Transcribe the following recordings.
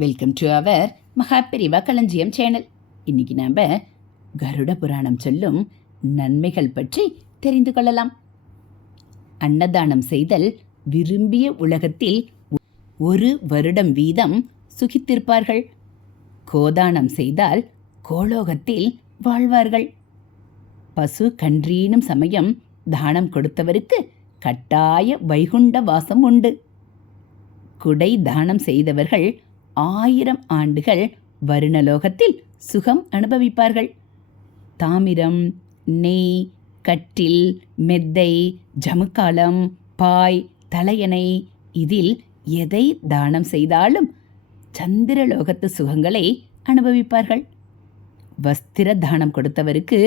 Welcome to our Maha Periyava களஞ்சியம் channel இன்னைக்கு நாம் கருட புராணம் சொல்லும் நன்மைகள் பற்றி தெரிந்து கொள்ளலாம். அன்னதானம் செய்தல் விரும்பிய உலகத்தில் ஒரு வருடம் வீதம் சுகித்திருப்பார்கள். கோதானம் செய்தால் கோலோகத்தில் வாழ்வார்கள். பசு கன்றீனும் சமயம் தானம் கொடுத்தவருக்கு கட்டாய வைகுண்ட வாசம் உண்டு. குடை தானம் செய்தவர்கள் ஆயிரம் ஆண்டுகள் வருணலோகத்தில் சுகம் அனுபவிப்பார்கள். தாமிரம் நெய் கட்டில் மெத்தை ஜமுக்காலம் பாய் தலையணை இதில் எதை தானம் செய்தாலும் சந்திரலோகத்து சுகங்களை அனுபவிப்பார்கள். வஸ்திர தானம் கொடுத்தவருக்கு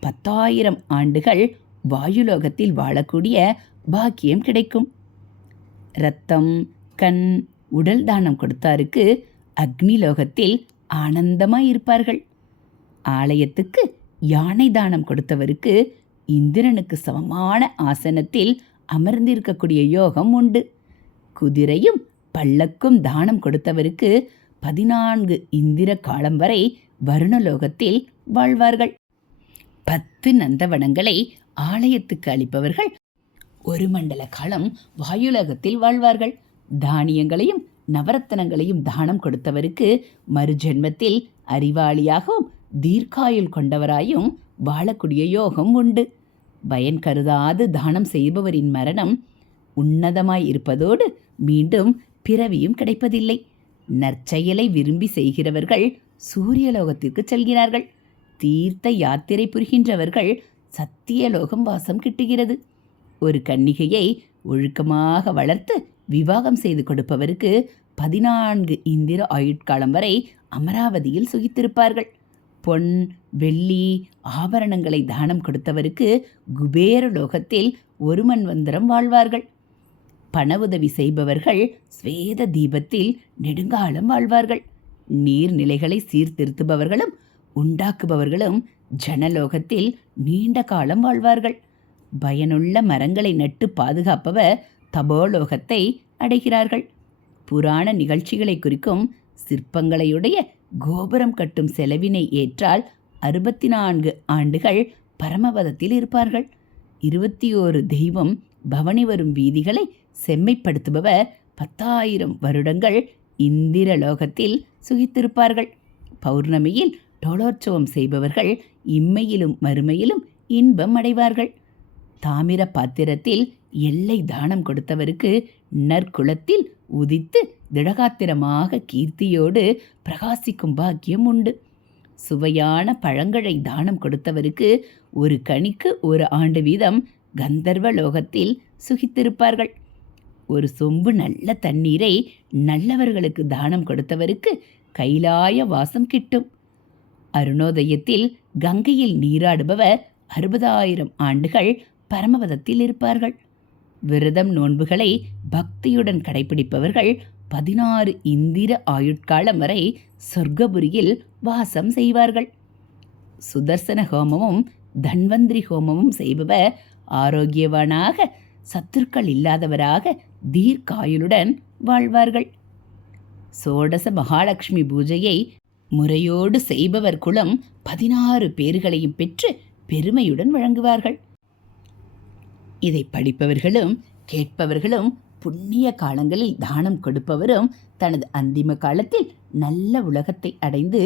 பத்தாயிரம் ஆண்டுகள் வாயுலோகத்தில் வாழக்கூடிய பாக்கியம் கிடைக்கும். ரத்தம் கண் உடல் தானம் கொடுத்தாருக்கு அக்னிலோகத்தில் ஆனந்தமாய் இருப்பார்கள். ஆலயத்துக்கு யானை தானம் கொடுத்தவருக்கு இந்திரனுக்கு சமமான ஆசனத்தில் அமர்ந்திருக்கக்கூடிய யோகம் உண்டு. குதிரையும் பல்லக்கும் தானம் கொடுத்தவருக்கு பதினான்கு இந்திர காலம் வரை வருணலோகத்தில் வாழ்வார்கள். பத்து நந்தவனங்களை ஆலயத்துக்கு அளிப்பவர்கள் ஒரு மண்டல காலம் வாயுலகத்தில் வாழ்வார்கள். தானியங்களையும் நவரத்தனங்களையும் தானம் கொடுத்தவருக்கு மறுஜென்மத்தில் அறிவாளியாகவும் தீர்க்காயுள் கொண்டவராயும் வாழக்கூடிய யோகம் உண்டு. பயன் கருதாது தானம் செய்பவரின் மரணம் உன்னதமாய் இருப்பதோடு மீண்டும் பிறவியும் கிடைப்பதில்லை. நற்செயலை விரும்பி செய்கிறவர்கள் சூரியலோகத்திற்கு செல்கிறார்கள். தீர்த்த யாத்திரை புரிகின்றவர்கள் சத்தியலோகம் வாசம் கிட்டுகிறது. ஒரு கன்னிகையை ஒழுக்கமாக வளர்த்து விவாகம் செய்து கொடுப்பவருக்கு பதினான்கு இந்திர ஆயுட்காலம் வரை அமராவதியில் சுகித்திருப்பார்கள். பொன் வெள்ளி ஆபரணங்களை தானம் கொடுத்தவருக்கு குபேர லோகத்தில் ஒரு மன்வந்தரம் வாழ்வார்கள். பண உதவி செய்பவர்கள் ஸ்வேத தீபத்தில் நெடுங்காலம் வாழ்வார்கள். நீர்நிலைகளை சீர்திருத்துபவர்களும் உண்டாக்குபவர்களும் ஜனலோகத்தில் நீண்ட காலம் வாழ்வார்கள். பயனுள்ள மரங்களை நட்டு பாதுகாப்பவர் தபோலோகத்தை அடைகிறார்கள். புராண நிகழ்ச்சிகளை குறிக்கும் சிற்பங்களையுடைய கோபுரம் கட்டும் செலவினை ஏற்றால் அறுபத்தி நான்கு ஆண்டுகள் பரமபதத்தில் இருப்பார்கள். இருபத்தி ஓரு தெய்வம் பவனி வரும் வீதிகளை செம்மைப்படுத்துபவர் பத்தாயிரம் வருடங்கள் இந்திர லோகத்தில் சுகித்திருப்பார்கள். பௌர்ணமியில் டோலோற்சவம் செய்பவர்கள் இம்மையிலும் மறுமையிலும் இன்பம் அடைவார்கள். தாமிர பாத்திரத்தில் எல்லை தானம் கொடுத்தவருக்கு நற்குளத்தில் உதித்து திடகாத்திரமாக கீர்த்தியோடு பிரகாசிக்கும் பாக்கியம் உண்டு. சுவையான பழங்களை தானம் கொடுத்தவருக்கு ஒரு கனிக்கு ஒரு ஆண்டு வீதம் கந்தர்வ லோகத்தில் சுகித்திருப்பார்கள். ஒரு சொம்பு நல்ல தண்ணீரை நல்லவர்களுக்கு தானம் கொடுத்தவருக்கு கைலாய வாசம் கிட்டும். அருணோதயத்தில் கங்கையில் நீராடுபவர் அறுபதாயிரம் ஆண்டுகள் பரமபதத்தில் இருப்பார்கள். விரதம் நோன்புகளை பக்தியுடன் கடைபிடிப்பவர்கள் பதினாறு இந்திர ஆயுட்காலம் வரை சொர்க்கபுரியில் வாசம் செய்வார்கள். சுதர்சன ஹோமமும் தன்வந்திரி ஹோமமும் செய்பவர் ஆரோக்கியவானாக சத்துருக்கள் இல்லாதவராக தீர்க்காயுளுடன் வாழ்வார்கள். சோடச மகாலட்சுமி பூஜையை முறையோடு செய்பவர் குலம் பதினாறு பேர்களையும் பெற்று பெருமையுடன் வழங்குவார்கள். இதை படிப்பவர்களும் கேட்பவர்களும் புண்ணிய காலங்களில் தானம் கொடுப்பவரும் தனது அந்திம காலத்தில் நல்ல உலகத்தை அடைந்து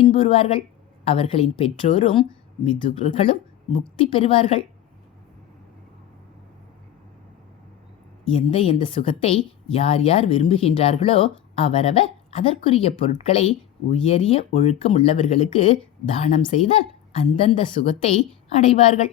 இன்புறுவார்கள். அவர்களின் பெற்றோரும் மிதுர்களும் முக்தி பெறுவார்கள். எந்த எந்த சுகத்தை யார் யார் விரும்புகின்றார்களோ அவரவர் அதற்குரிய பொருட்களை உயரிய ஒழுக்கம் உள்ளவர்களுக்கு தானம் செய்தால் அந்தந்த சுகத்தை அடைவார்கள்.